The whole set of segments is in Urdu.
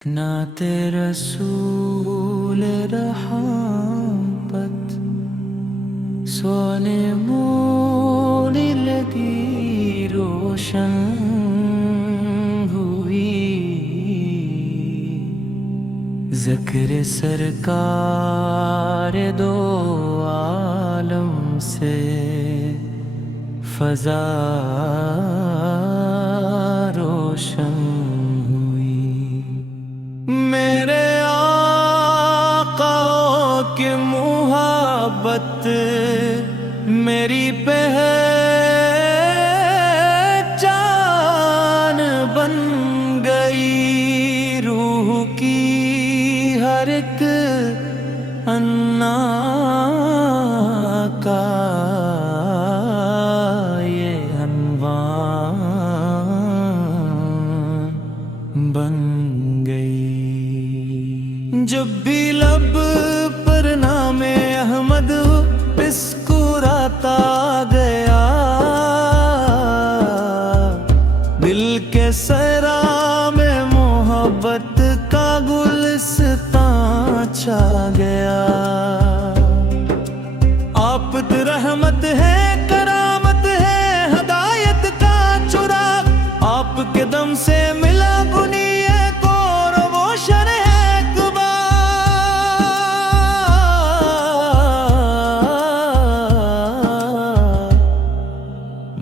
نعت رسول رحمت سونے مون لگی روشن ہوئی، ذکر سرکار دو عالم سے فضا روشن ہوئی۔ میرے آقا کی محبت میری پہچان بن گئی، روح کی ہر ایک انا کا یہ عنوان بن گئی۔ جب بھی لب پر نام احمد مسکراتا گیا، دل کے صحرا میں محبت کا گلستان چھا گیا۔ آپ رحمت ہے، کرامت ہے، ہدایت کا چراغ، آپ کے دم سے ملا بنیے کو روشن ہے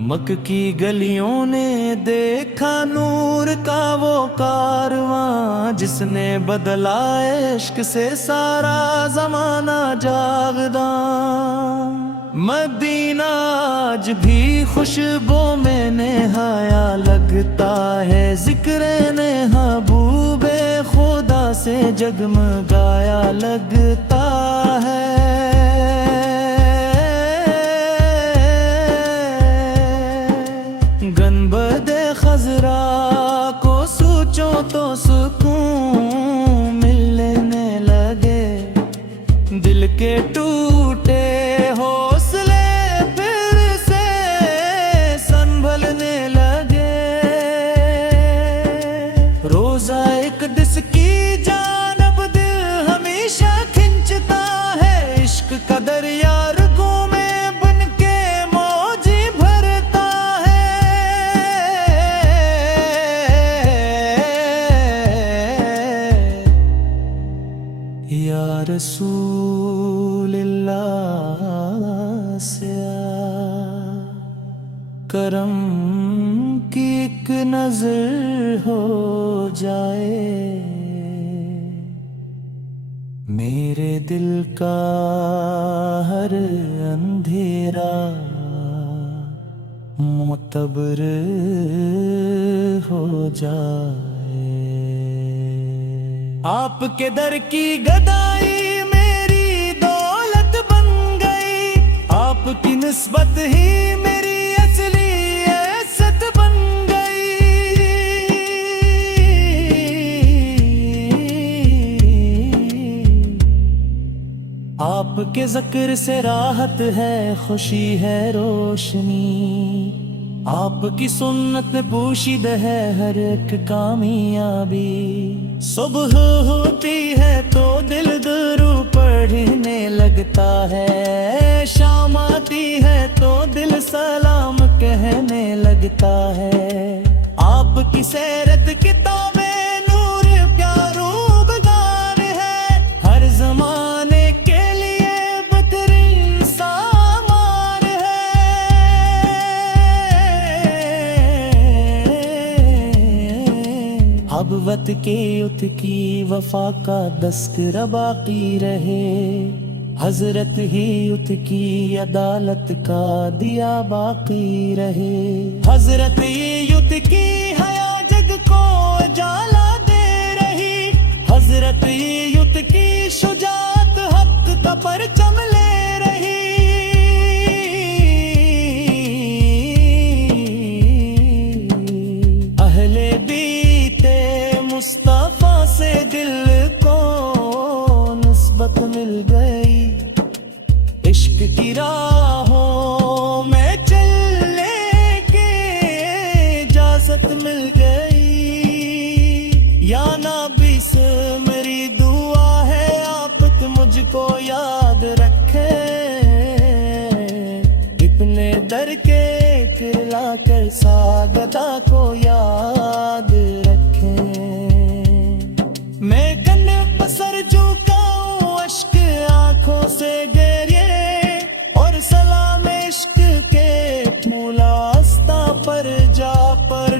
مکہ کی گلیوں نے دیکھا نور کا وہ کارواں، جس نے بدلا عشق سے سارا زمانہ جاوداں۔ مدینہ آج بھی خوشبو میں نہایا لگتا ہے، ذکر نے محبوب خدا سے جگمگایا لگتا ہے۔ گنبد خضرا کو سوچو تو سکون ملنے لگے، دل کے ٹوٹے حوصلے پھر سے سنبھلنے لگے۔ روزہ اقدس کی جانب دل ہمیشہ کھنچتا ہے، عشق کا دریا رگوں میں بن کے موجیں بھرتا ہے۔ یا رسول اللہ سے کرم کی ایک نظر ہو جائے، میرے دل کا ہر اندھیرا معتبر ہو جائے۔ آپ کے در کی گدائی میری دولت بن گئی، آپ کی نسبت ہی میری اصلی عزت بن گئی۔ آپ کے ذکر سے راحت ہے، خوشی ہے، روشنی، آپ کی سنت میں پوشیدہ ہے ہر ایک کامیابی۔ صبح ہوتی ہے تو دل درود پڑھنے لگتا ہے، شام آتی ہے تو دل سلام کہنے لگتا ہے۔ آپ کی سیرت کتابیں نور پیاروں بگان ہے، ہر زمانے کے لیے بہترین سامان ہے۔ ابوت کے یت کی وفا کا تذکرہ باقی رہے، حضرت ہی یت کی عدالت کا دیا باقی رہے۔ حضرت ہی یت کی حیا جگ کو اجالا دے رہی، حضرت ہی یت کی شجاعت حق کا پرچم لے رہی۔ اہل بیت مصطفیٰ سے دل کو نسبت مل گئی، عشق کی راہوں میں چلنے کی اجازت مل گئی۔ یا نبی سے جا کر ساگدا کو یاد رکھیں. میں کنے پسر جھکاؤں اشک آنکھوں سے گریے اور سلام عشق کے پھولا آستہ پر جا پڑ.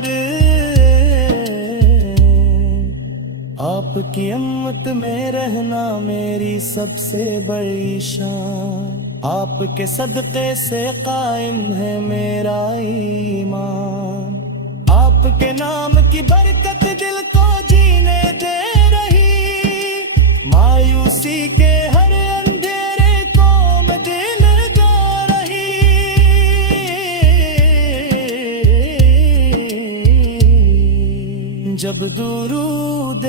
آپ کی امت میں رہنا میری سب سے بڑی شان. آپ کے صدقے سے قائم ہے میرا ایمان. آپ کے نام کی برکت دل کو جینے دے رہی. مایوسی کے ہر اندھیرے کو میں دل لگا رہی. جب درود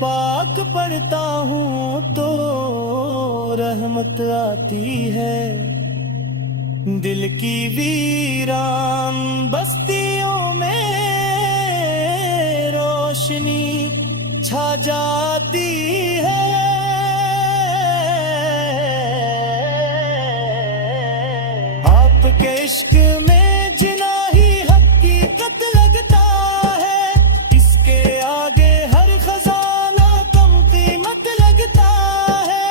پاک پڑھتا ہوں تو رحمت آتی ہے. دل کی ویران بستیوں میں روشنی چھا جاتی ہے. آپ کے عشق میں جنا ہی حقیقت لگتا ہے. اس کے آگے ہر خزانہ کم قیمت لگتا ہے.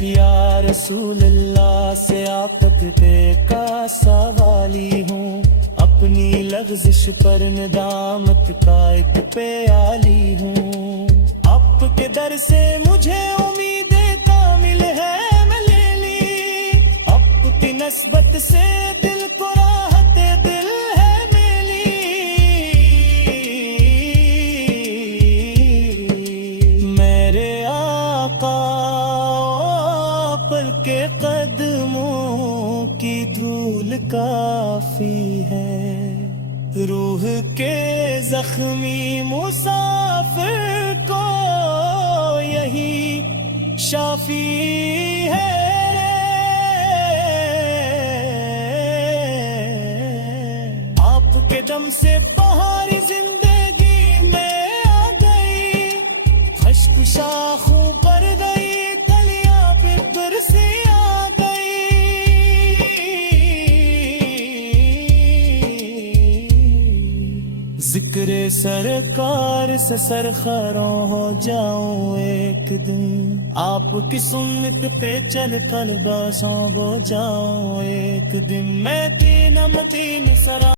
یا رسول اللہ سے آفت پہ کا سوالی ہوں. اپنی لغزش پر ندامت کا ایک پیالی ہوں. آپ کے در سے مجھے امید کامل ہے میں لے لی. آپ کی نسبت سے دل کو راحت دل ہے میری. میرے آقا پر کے قدموں کی دھول کافی ہے. روح کے زخمی مسافر کو یہی شافی ہے. آپ کے دم سے بہاری زندگی میں آ گئی. خشک شاخوں پر گئی کلیاں پھر سے آ گئی. ذکر سرکار سے سرخروں ہو جاؤں ایک دن. آپ کی سنت پہ چل کر بسوں ہو جاؤں ایک دن. میں تین سرا